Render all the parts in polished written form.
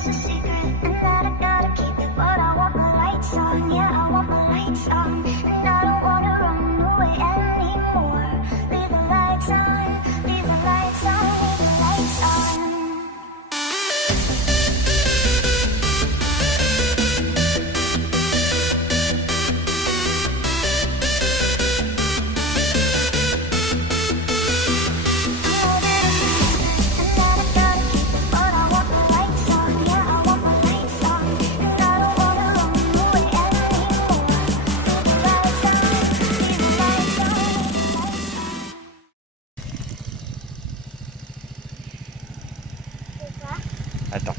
it's a secret, and that I gotta keep it. But I want the lights on, yeah, I want the lights on, and I don't wanna run away anymore. Leave the lights on, leave the lights on, leave the lights on. Attends.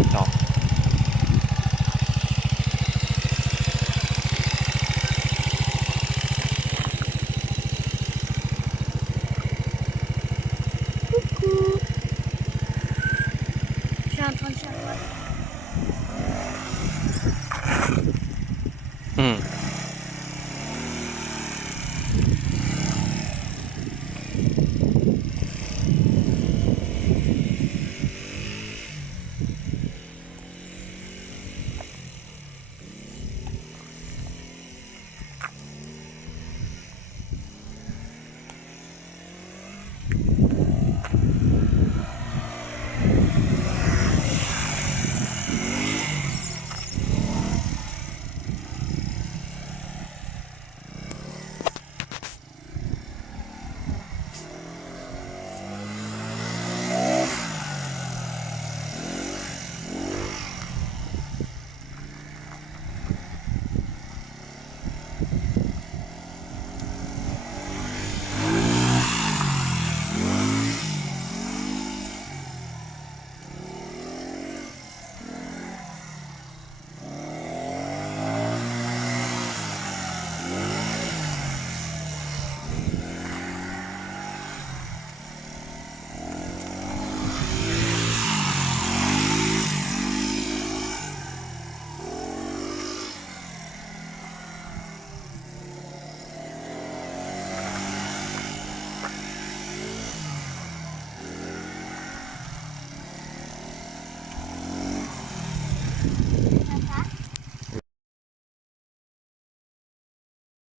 Attends. Coucou. Je suis en train de chercher.